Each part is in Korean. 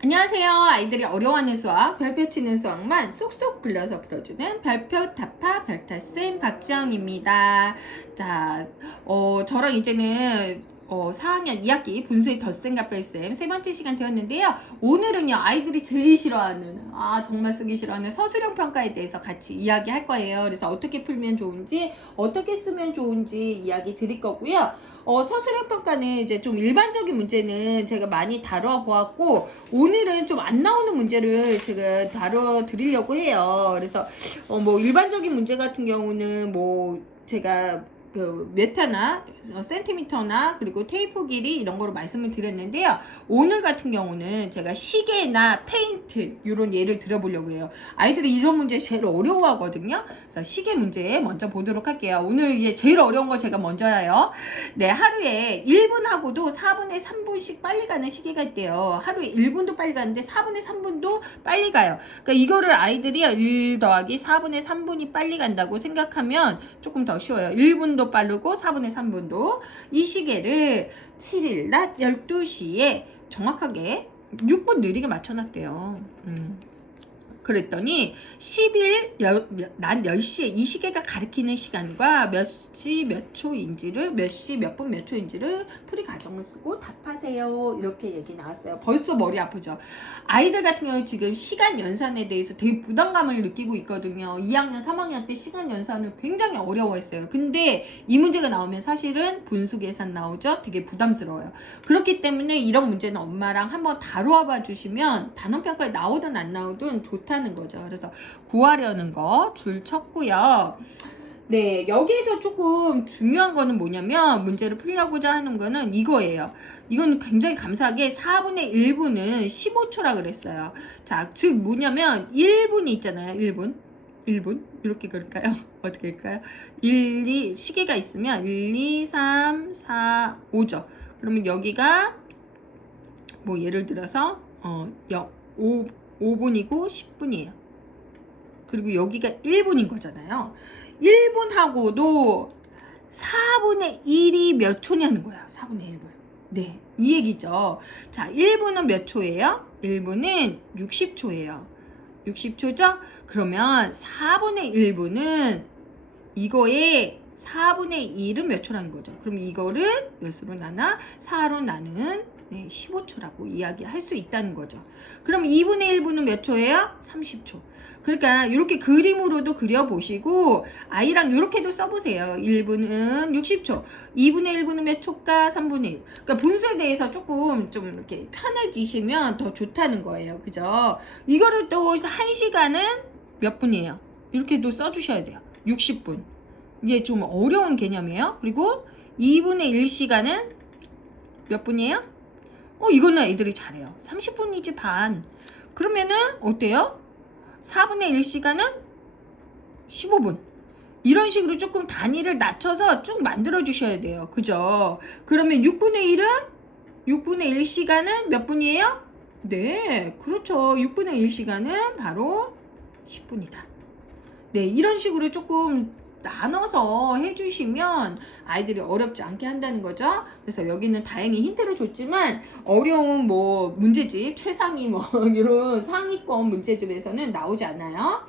안녕하세요. 아이들이 어려워하는 수학, 별표 치는 수학만 쏙쏙 불려서 풀어주는 별표 타파 별타쌤 박지영입니다. 자, 저랑 이제는 4학년 2학기 분수의 덧셈과 뺄셈 세 번째 시간 되었는데요. 오늘은요, 아이들이 제일 싫어하는, 정말 쓰기 싫어하는 서술형 평가에 대해서 같이 이야기할 거예요. 그래서 어떻게 풀면 좋은지, 어떻게 쓰면 좋은지 이야기 드릴 거고요. 서술형 평가는 이제 좀 일반적인 문제는 제가 많이 다뤄 보았고, 오늘은 좀 안 나오는 문제를 제가 다뤄 드리려고 해요. 그래서, 뭐 일반적인 문제 같은 경우는 뭐 제가 그 메타나 센티미터나 그리고 테이프 길이 이런 거로 말씀을 드렸는데요. 오늘 같은 경우는 제가 시계나 페인트 이런 예를 들어보려고 해요. 아이들이 이런 문제 제일 어려워하거든요. 그래서 시계 문제 먼저 보도록 할게요. 오늘 제일 어려운 거 제가 먼저 해요. 네, 하루에 1분하고도 4분의 3분씩 빨리 가는 시계가 있대요. 하루에 1분도 빨리 가는데 4분의 3분도 빨리 가요. 그러니까 이거를 아이들이 1 더하기 4분의 3분이 빨리 간다고 생각하면 조금 더 쉬워요. 1분도 빠르고 4분의 3분도. 이 시계를 7일 낮 12시에 정확하게 6분 느리게 맞춰놨대요. 그랬더니 10일 낮 10시에 이 시계가 가리키는 시간과 몇 시 몇 초인지를 몇 시 몇 분 몇 초인지를 풀이 과정을 쓰고 답하세요. 이렇게 얘기 나왔어요. 벌써 머리 아프죠? 아이들 같은 경우 지금 시간 연산에 대해서 되게 부담감을 느끼고 있거든요. 2학년 3학년 때 시간 연산을 굉장히 어려워했어요. 근데 이 문제가 나오면 사실은 분수 계산 나오죠? 되게 부담스러워요. 그렇기 때문에 이런 문제는 엄마랑 한번 다루어 봐 주시면 단원평가에 나오든 안 나오든 좋다 하는 거죠. 그래서 구하려는 거 줄 쳤고요. 네, 여기에서 조금 중요한 거는 뭐냐면 문제를 풀려고자 하는 거는 이거예요. 이건 굉장히 감사하게 4분의 1분은 15초라 그랬어요. 자, 즉 뭐냐면 1분이 있잖아요. 1분 이렇게 그럴까요? 어떻게 할까요? 시계가 있으면 1, 2, 3, 4, 5죠. 그러면 여기가 뭐 예를 들어서 5분이고 10분이에요. 그리고 여기가 1분인 거잖아요. 1분하고도 4분의 1이 몇 초냐는 거야. 4분의 1분. 네, 이 얘기죠. 자, 1분은 몇 초예요? 1분은 60초예요. 60초죠? 그러면 4분의 1분은 이거에 4분의 1은 몇 초라는 거죠. 그럼 이거를 몇으로 나눠? 4로 나눈 15초라고 이야기할 수 있다는 거죠. 그럼 2분의 1분은 몇 초예요? 30초. 그러니까 이렇게 그림으로도 그려보시고 아이랑 이렇게도 써보세요. 1분은 60초. 2분의 1분은 몇 초일까? 3분의 1. 그러니까 분수에 대해서 조금 좀 이렇게 편해지시면 더 좋다는 거예요. 그죠? 이거를 또 1시간은 몇 분이에요? 이렇게도 써주셔야 돼요. 60분. 이게 좀 어려운 개념이에요. 그리고 2분의 1시간은 몇 분이에요? 이거는 애들이 잘해요. 30분이지 반. 그러면은 어때요? 4분의 1시간은 15분. 이런 식으로 조금 단위를 낮춰서 쭉 만들어 주셔야 돼요. 그죠? 그러면 6분의 1시간은 몇 분이에요? 네, 그렇죠. 6분의 1시간은 바로 10분이다. 네, 이런 식으로 조금 나눠서 해주시면 아이들이 어렵지 않게 한다는 거죠. 그래서 여기는 다행히 힌트를 줬지만 어려운 뭐 문제집, 최상위 뭐 이런 상위권 문제집에서는 나오지 않아요.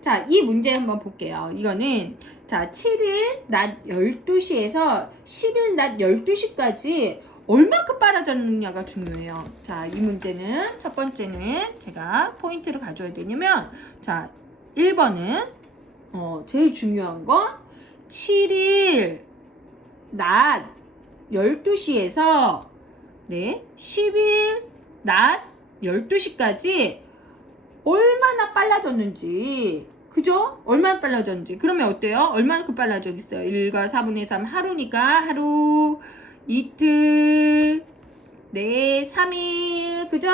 자, 이 문제 한번 볼게요. 이거는 자 7일 낮 12시에서 10일 낮 12시까지 얼마큼 빨라졌느냐가 중요해요. 자, 이 문제는 첫 번째는 제가 포인트를 가져야 되냐면 자 1번은 제일 중요한 건 7일 낮 12시에서 10일 낮 12시까지 얼마나 빨라졌는지, 그죠? 얼마나 빨라졌는지. 그러면 어때요? 얼마나 빨라졌겠어요? 1과 4분의 3 하루니까 하루, 이틀, 3일, 그죠?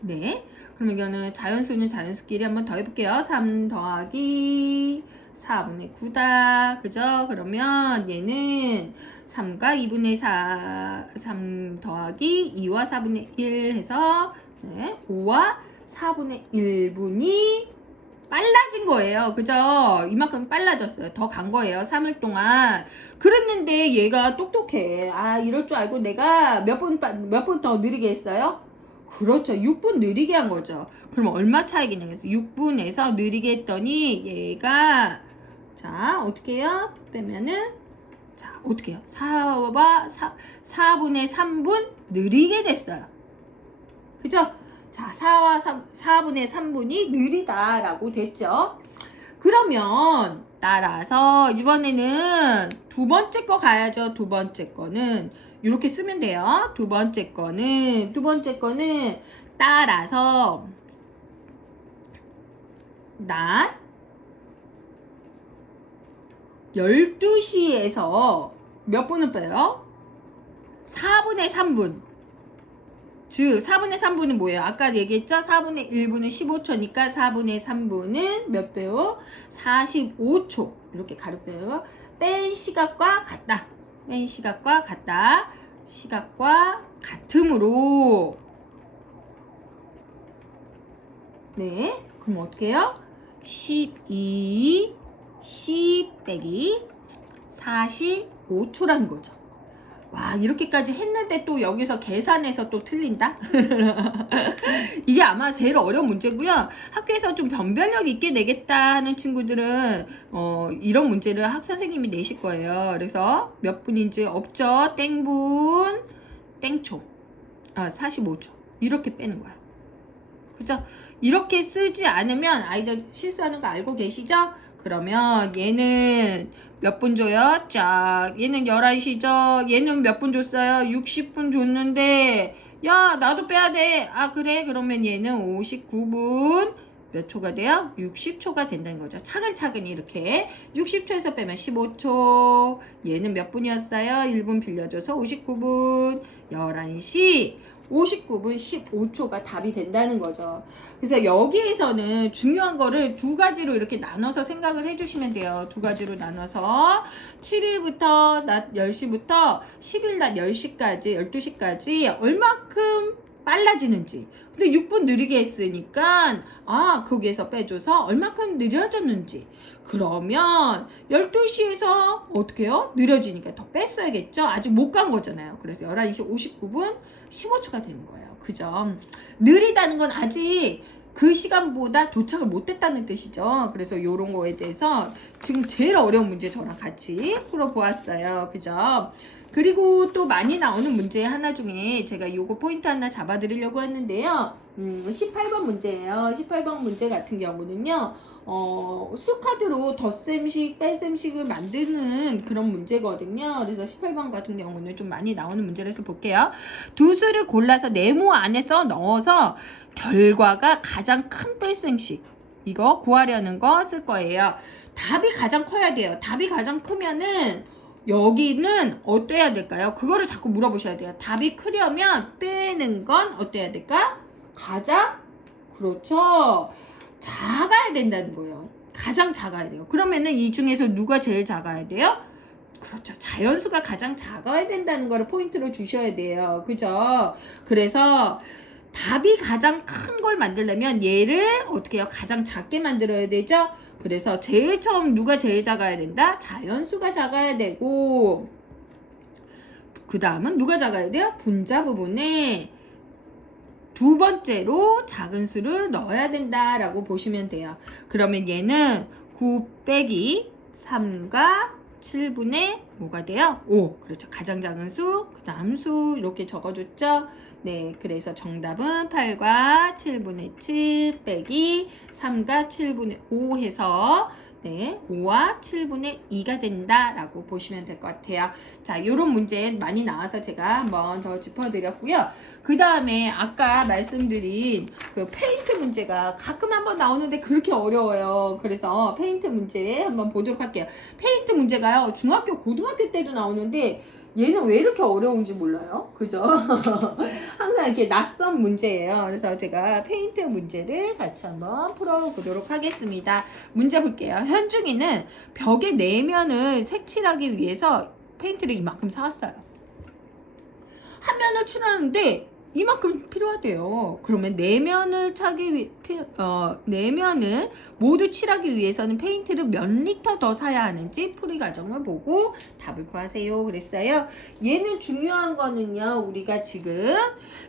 네. 그럼 이거는 자연수는 자연수끼리 한번 더 해볼게요. 3 더하기 4분의 9다. 그죠? 그러면 얘는 3과 2분의 4, 3 더하기 2와 4분의 1 해서 5와 4분의 1분이 빨라진 거예요. 그죠? 이만큼 빨라졌어요. 더 간 거예요. 3일 동안. 그랬는데 얘가 똑똑해. 이럴 줄 알고 내가 몇 분 더 느리게 했어요? 그렇죠. 6분 느리게 한 거죠. 그럼 얼마 차이겠냐. 그래서 6분에서 느리게 했더니 얘가 자 어떻게 해요? 빼면은 자 어떻게 해요? 4분의 3분 느리게 됐어요. 그죠? 자 4분의 3분이 느리다라고 됐죠. 그러면 따라서 이번에는 두 번째 거 가야죠. 두 번째 거는 이렇게 쓰면 돼요. 두 번째 거는 따라서 낮 12시에서 몇 분을 빼요? 4분의 3분. 즉 4분의 3분은 뭐예요? 아까 얘기했죠? 4분의 1분은 15초니까 4분의 3분은 몇 배요? 45초. 이렇게 가로 빼요. 뺀 시각과 같다. 뺀 시각과 같다. 시각과 같으므로 네 그럼 어떻게 해요? 12 10 빼기 45초라는 거죠. 와 이렇게까지 했는데 또 여기서 계산해서 또 틀린다? 이게 아마 제일 어려운 문제고요. 학교에서 좀 변별력 있게 내겠다 하는 친구들은 이런 문제를 선생님이 내실 거예요. 그래서 몇 분인지 없죠. 땡분 땡초 45초 이렇게 빼는 거야. 그죠? 이렇게 쓰지 않으면 아이들 실수하는 거 알고 계시죠? 그러면 얘는 몇 분 줘요? 쫙. 얘는 11시죠? 얘는 몇 분 줬어요? 60분 줬는데, 야, 나도 빼야 돼. 아, 그래? 그러면 얘는 59분. 몇 초가 돼요? 60초가 된다는 거죠. 차근차근 이렇게. 60초에서 빼면 15초. 얘는 몇 분이었어요? 1분 빌려줘서 59분. 11시. 59분 15초가 답이 된다는 거죠. 그래서 여기에서는 중요한 거를 두 가지로 이렇게 나눠서 생각을 해주시면 돼요. 두 가지로 나눠서 7일부터 낮 10시부터 10일 낮 10시까지 12시까지 얼마큼 빨라지는지. 근데 6분 느리게 했으니까 거기에서 빼줘서 얼마큼 느려졌는지. 그러면 12시에서 어떻게 해요? 느려지니까 더 뺐어야겠죠? 아직 못 간 거잖아요. 그래서 11시 59분 15초가 되는 거예요. 그죠? 느리다는 건 아직 그 시간보다 도착을 못했다는 뜻이죠. 그래서 이런 거에 대해서 지금 제일 어려운 문제 저랑 같이 풀어보았어요. 그죠? 그리고 또 많이 나오는 문제 하나 중에 제가 요거 포인트 하나 잡아드리려고 했는데요. 18번 문제예요. 18번 문제 같은 경우는요. 수카드로 덧셈식, 뺄셈식을 만드는 그런 문제거든요. 그래서 18번 같은 경우는 좀 많이 나오는 문제라서 볼게요. 두 수를 골라서 네모 안에서 넣어서 결과가 가장 큰 뺄셈식. 이거 구하려는 거 쓸 거예요. 답이 가장 커야 돼요. 답이 가장 크면은 여기는 어때야 될까요? 그거를 자꾸 물어보셔야 돼요. 답이 크려면 빼는 건 어때야 될까? 가장 그렇죠. 작아야 된다는 거예요. 가장 작아야 돼요. 그러면은 이 중에서 누가 제일 작아야 돼요? 그렇죠. 자연수가 가장 작아야 된다는 거를 포인트로 주셔야 돼요. 그죠? 그래서 답이 가장 큰 걸 만들려면 얘를 어떻게 해요? 가장 작게 만들어야 되죠? 그래서 제일 처음 누가 제일 작아야 된다? 자연수가 작아야 되고 그 다음은 누가 작아야 돼요? 분자 부분에 두 번째로 작은 수를 넣어야 된다라고 보시면 돼요. 그러면 얘는 9 빼기 3과 7분의 뭐가 돼요? 5. 그렇죠. 가장 작은 수, 그 다음 수 이렇게 적어줬죠. 네, 그래서 정답은 8과 7분의 7 빼기 3과 7분의 5 해서 네, 5와 7분의 2가 된다라고 보시면 될 것 같아요. 자, 요런 문제 많이 나와서 제가 한번 더 짚어드렸고요. 그 다음에 아까 말씀드린 그 페인트 문제가 가끔 한번 나오는데 그렇게 어려워요. 그래서 페인트 문제 한번 보도록 할게요. 페인트 문제가요, 중학교, 고등학교 때도 나오는데 얘는 왜 이렇게 어려운지 몰라요. 그죠? 항상 이렇게 낯선 문제예요. 그래서 제가 페인트 문제를 같이 한번 풀어보도록 하겠습니다. 문제 볼게요. 현중이는 벽의 내면을 색칠하기 위해서 페인트를 이만큼 사왔어요. 한 면을 칠하는데 이만큼 필요하대요. 그러면 내면을 모두 칠하기 위해서는 페인트를 몇 리터 더 사야 하는지 풀이 과정을 보고 답을 구하세요. 그랬어요. 얘는 중요한 거는요. 우리가 지금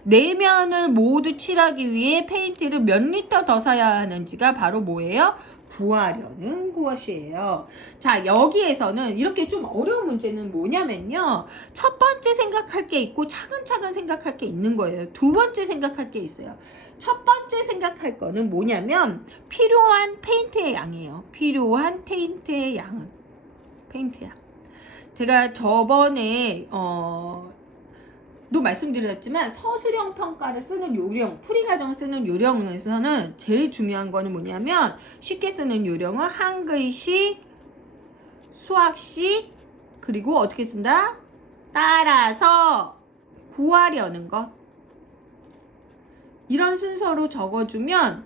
내면을 모두 칠하기 위해 페인트를 몇 리터 더 사야 하는지가 바로 뭐예요? 구하려는 것이에요. 자, 여기에서는 이렇게 좀 어려운 문제는 뭐냐면요. 첫 번째 생각할 게 있고 차근차근 생각할 게 있는 거예요. 두 번째 생각할 게 있어요. 첫 번째 생각할 거는 뭐냐면 필요한 페인트의 양이에요. 필요한 페인트의 양은 페인트 양. 제가 저번에 도 말씀드렸지만 서술형 평가를 쓰는 요령, 풀이 과정 쓰는 요령에서는 제일 중요한 거는 뭐냐면 쉽게 쓰는 요령은 한글식, 수학식, 그리고 어떻게 쓴다? 따라서 구하려는 것. 이런 순서로 적어주면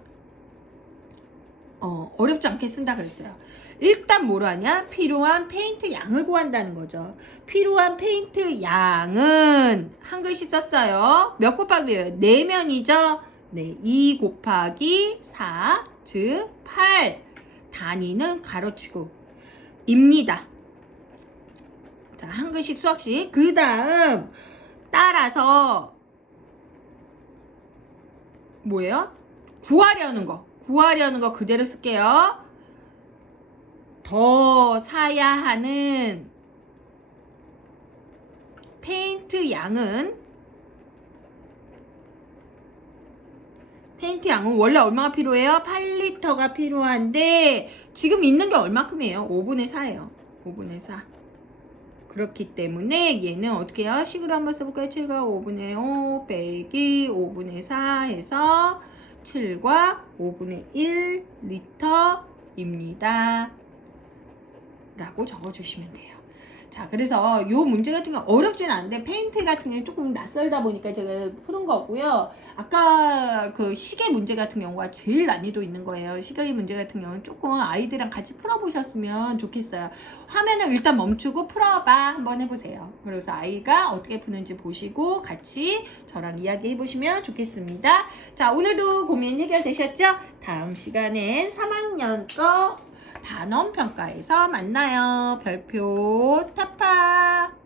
어렵지 않게 쓴다 그랬어요. 일단 뭐로 하냐? 필요한 페인트 양을 구한다는 거죠. 필요한 페인트 양은 한글씩 썼어요. 몇 곱하기예요? 내면이죠? 네, 2 곱하기 4, 즉 8. 단위는 가로치고 입니다. 자, 한글식, 수학식. 그 다음 따라서 뭐예요? 구하려는 거. 구하려는 거 그대로 쓸게요. 더 사야 하는 페인트 양은 원래 얼마가 필요해요? 8리터가 필요한데 지금 있는 게 얼마큼이에요? 5분의 4예요. 5분의 4. 그렇기 때문에 얘는 어떻게 해요? 식으로 한번 써볼까요? 7과 5분의 5 빼기 5분의 4 해서 7과 5분의 1 리터입니다. 라고 적어주시면 돼요. 자, 그래서 요 문제 같은 경우 어렵진 않은데 페인트 같은 경우는 조금 낯설다 보니까 제가 푸는 거고요. 아까 그 시계 문제 같은 경우가 제일 난이도 있는 거예요. 시계 문제 같은 경우는 조금 아이들이랑 같이 풀어보셨으면 좋겠어요. 화면을 일단 멈추고 풀어봐 한번 해보세요. 그래서 아이가 어떻게 푸는지 보시고 같이 저랑 이야기 해보시면 좋겠습니다. 자, 오늘도 고민 해결되셨죠? 다음 시간엔 3학년 거 단원 평가에서 만나요. 별표 타파.